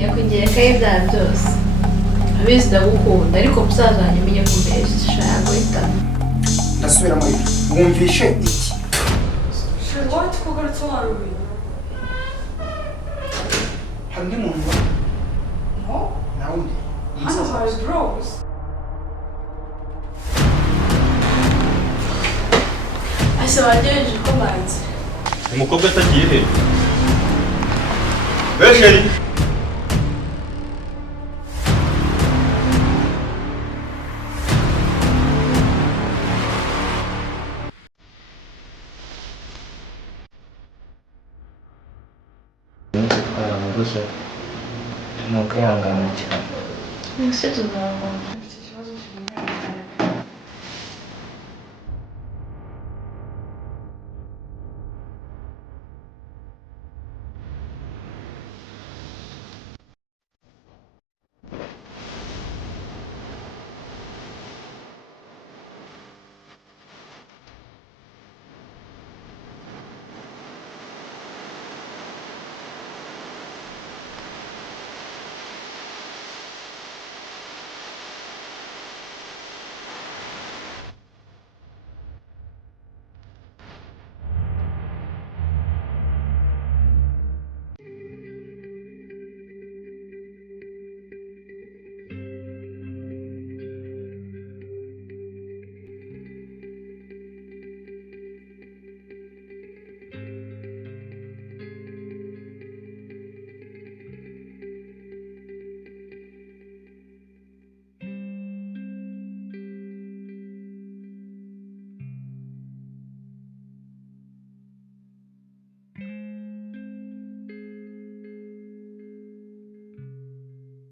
yakwigerekaho ibyaha byose abizi ndagukunda ariko musaza wanjye menye kumbeshya shaka guhitamo ndasubira muri wumvishe iki What kugarutse waruye? hari undi muntu No? nawe undi Hano hari bros. Ase wagejeje ko banze. umukobwa atagiye he besheri twaramuguze ni ukwihangana cyane ese tuzabona